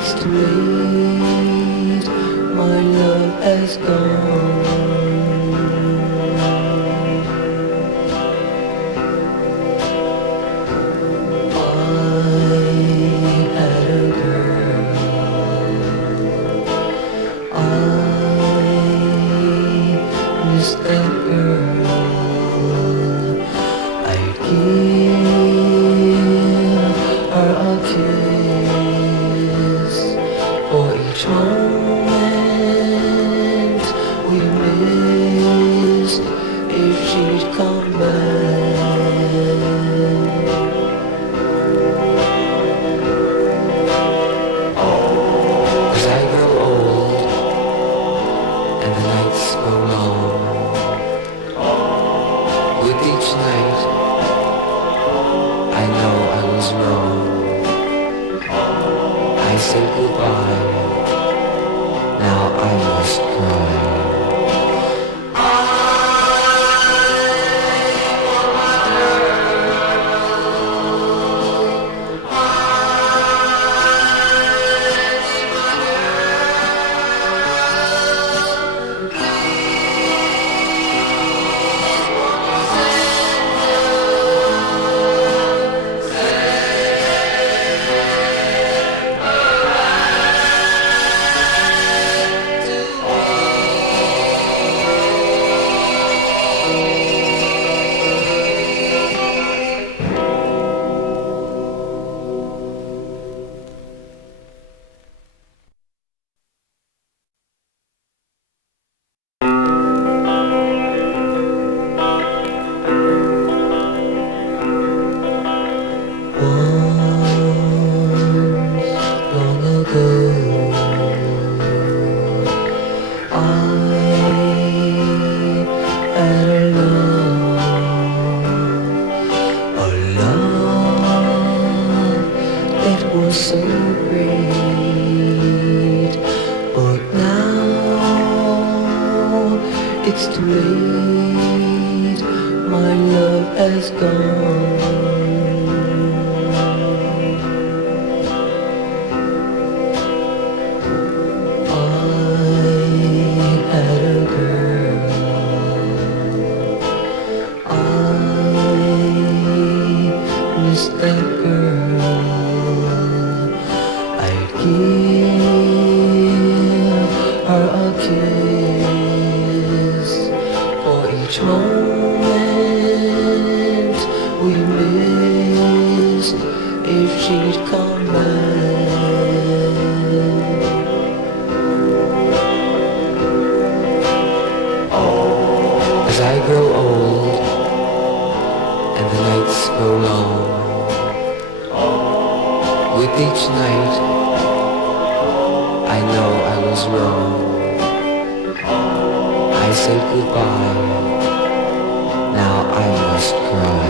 It's too late, my love has gone. Miss that girl, I'd give her a kiss for each moment we missed if she'd come back. 'Cause I grow old and the nights go long. With each night, I know I was wrong. I said goodbye, now I must cry. Long ago, I had a love that was so great, but now it's too late, my love has gone. That girl, I'd give her a kiss for each moment we missed if she'd come back. 'Cause I grow old and the nights go long. With each night, I know I was wrong. I said goodbye, now I must cry.